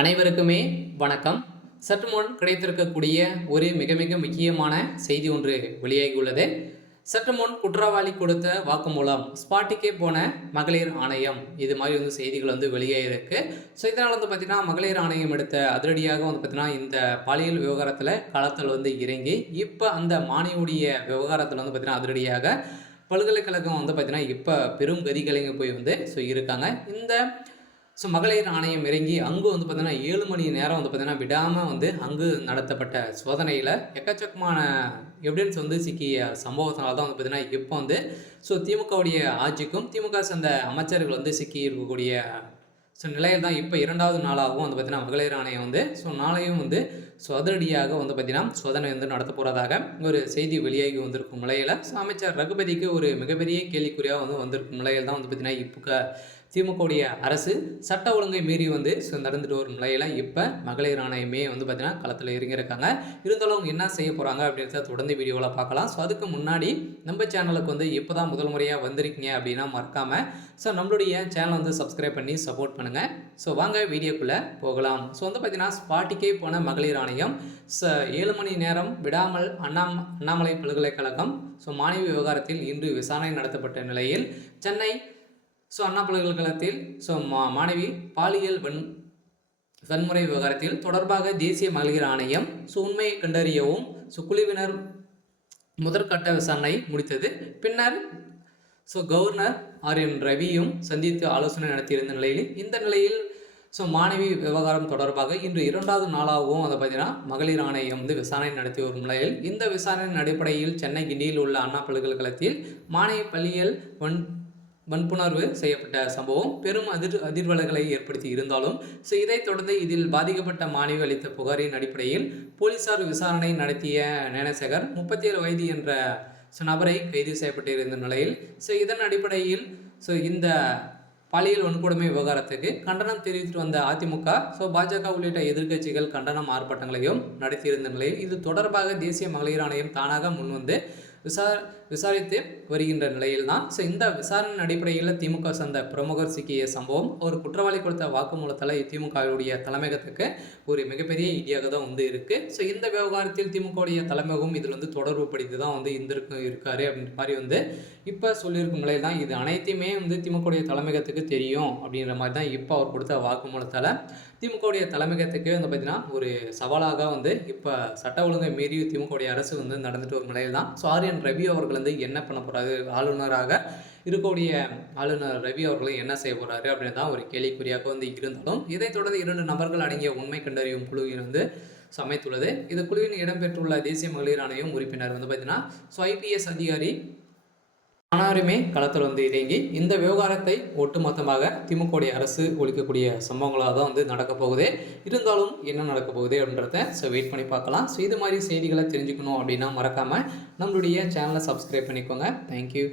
அனைவருக்குமே வணக்கம். சற்று முன் கிடைத்திருக்கக்கூடிய ஒரு மிக மிக முக்கியமான செய்தி ஒன்று வெளியாகியுள்ளது. சற்று முன் குற்றவாளி கொடுத்த வாக்குமூலம், ஸ்பாட்டுக்கே போன மகளிர் ஆணையம், இது மாதிரி செய்திகள் வெளியாகிருக்கு. ஸோ இதனால் பார்த்தீங்கன்னா மகளிர் ஆணையம் எடுத்த அதிரடியாக பார்த்தீங்கன்னா இந்த பாலியல் விவகாரத்தில் களத்தில் இறங்கி இப்போ அந்த மாணவியுடைய விவகாரத்தில் பார்த்தீங்கன்னா அதிரடியாக பல்கலைக்கழகம் பார்த்தீங்கன்னா இப்போ பெரும் கதிகலைங்க போய் இருக்காங்க. இந்த மகளிர் ஆணையம் இறங்கி அங்கு பார்த்தீங்கன்னா 7 மணி நேரம் பார்த்தீங்கன்னா விடாமல் அங்கு நடத்தப்பட்ட சோதனையில் எக்கச்சக்கமான எவிடன்ஸ் சிக்கிய சம்பவத்தினால தான் பார்த்தீங்கன்னா இப்போ திமுகவுடைய ஆட்சிக்கும் திமுக சேர்ந்த அமைச்சர்கள் சிக்கி இருக்கக்கூடிய நிலையில் தான் இப்போ 2வது நாளாகவும் பார்த்தீங்கன்னா மகளிர் ஆணையம் நாளையும் அதிரடியாக பார்த்தீங்கன்னா சோதனை நடத்த போகிறதாக ஒரு செய்தி வெளியாகி வந்திருக்கும் நிலையில் அமைச்சர் ரகுபதிக்கு ஒரு மிகப்பெரிய கேள்விக்குறியாக வந்திருக்கும் நிலையில் தான் பார்த்தீங்கன்னா இப்போ திமுகவுடைய அரசு சட்ட ஒழுங்கை மீறி நடந்துட்டு வரும் நிலையில் இப்போ மகளிர் ஆணையமே பார்த்தீங்கன்னா களத்தில் இறங்கியிருக்காங்க. இருந்தாலும் அவங்க என்ன செய்ய போகிறாங்க அப்படின்றத தொடர்ந்து வீடியோவில் பார்க்கலாம். ஸோ அதுக்கு முன்னாடி நம்ம சேனலுக்கு இப்போ தான் முதல் முறையாக வந்திருக்கீங்க அப்படின்னா மறக்காமல் நம்மளுடைய சேனலை சப்ஸ்கிரைப் பண்ணி சப்போர்ட் பண்ணுங்கள். ஸோ வாங்க வீடியோக்குள்ளே போகலாம். ஸோ பார்த்தீங்கன்னா ஸ்பாட்டுக்கே போன மகளிர் ஆணையம் 7 மணி நேரம் விடாமல் அண்ணாமலை பல்கலைக்கழகம் மாணவி விவகாரத்தில் இன்று விசாரணை நடத்தப்பட்ட நிலையில் சென்னை அண்ணா பல்கலைக்கழகத்தில் மாணவி பாலியல் வன்முறை விவகாரத்தில் தொடர்பாக தேசிய மகளிர் ஆணையம் உண்மையை கண்டறியவும் குழுவினர் முதற்கட்ட விசாரணை முடித்தது. பின்னர் கவர்னர் ஆர்.என். ரவியும் சந்தித்து ஆலோசனை நடத்தியிருந்த நிலையில் இந்த நிலையில் மாணவி விவகாரம் தொடர்பாக இன்று 2வது நாளாகவும் பார்த்தீங்கன்னா மகளிர் ஆணையம் விசாரணை நடத்தி வரும் நிலையில் இந்த விசாரணையின் அடிப்படையில் சென்னை கிண்டியில் உள்ள அண்ணா பல்கலைக்கழகத்தில் மாணவி பாலியல் வன்புணர்வு செய்யப்பட்ட சம்பவம் பெரும் அதிர்வலைகளை ஏற்படுத்தி இருந்தாலும் இதைத் தொடர்ந்து இதில் பாதிக்கப்பட்ட மாணவி அளித்த புகாரின் அடிப்படையில் போலீசார் விசாரணை நடத்திய ஞானசேகர் 37 வயது என்ற நபரை கைது செய்யப்பட்டிருந்த நிலையில் இதன் அடிப்படையில் இந்த பாலியல் வன்கொடுமை விவகாரத்துக்கு கண்டனம் தெரிவித்து வந்த அதிமுக பாஜக உள்ளிட்ட எதிர்க்கட்சிகள் கண்டனம் ஆர்ப்பாட்டங்களையும் நடத்தியிருந்த நிலையில் இது தொடர்பாக தேசிய மகளிர் ஆணையம் தானாக முன்வந்து விசாரித்து வருகின்ற நிலையில் தான் இந்த விசாரணை அடிப்படையில் திமுக சேர்ந்த பிரமுகர் சிக்கிய சம்பவம் ஒரு குற்றவாளி கொடுத்த வாக்குமூலத்தில் திமுகவுடைய தலைமையகத்துக்கு ஒரு மிகப்பெரிய இடியாக தான் இருக்குது. இந்த விவகாரத்தில் திமுகவுடைய தலைமையகம் இதில் தொடர்பு படுத்தி தான் இருக்காரு அப்படின்ற மாதிரி இப்போ சொல்லியிருக்கும் நிலையில் தான் இது அனைத்தையுமே திமுகவுடைய தலைமையகத்துக்கு தெரியும் அப்படின்ற மாதிரி தான் இப்போ அவர் கொடுத்த வாக்குமூலத்தால் திமுகவுடைய தலைமையகத்துக்கு பார்த்தீங்கன்னா ஒரு சவாலாக இப்போ சட்ட ஒழுங்கை மீறி திமுகவுடைய அரசு நடந்துட்டு ஒரு நிலையில் தான் ஆர்.என். ரவி அவர்கள் என்ன பண்ண போகிறாரு, ஆளுநராக இருக்கக்கூடிய ஆளுநர் ரவி அவர்கள் என்ன செய்ய போகிறாரு அப்படின்னு தான் ஒரு கேள்விக்குறியாக இருந்தாலும் இதைத் தொடர்ந்து 2 நபர்கள் அடங்கிய உண்மை கண்டறியும் குழுவின் அமைத்துள்ளது. இந்த குழுவின் இடம்பெற்றுள்ள தேசிய மகளிர் ஆணையம் உறுப்பினர் பார்த்தீங்கன்னா ஐபிஎஸ் அதிகாரி அனைவருமே களத்தில் இறங்கி இந்த விவகாரத்தை ஒட்டுமொத்தமாக திமுகவுடைய அரசு ஒழிக்கக்கூடிய சம்பவங்களாக தான் நடக்க போகுது. இருந்தாலும் என்ன நடக்க போகுது அப்படின்றத வெயிட் பண்ணி பார்க்கலாம். இது மாதிரி செய்திகளை தெரிஞ்சுக்கணும் அப்படின்னா மறக்காமல் நம்மளுடைய சேனலை சப்ஸ்கிரைப் பண்ணிக்கோங்க. தேங்க்யூ.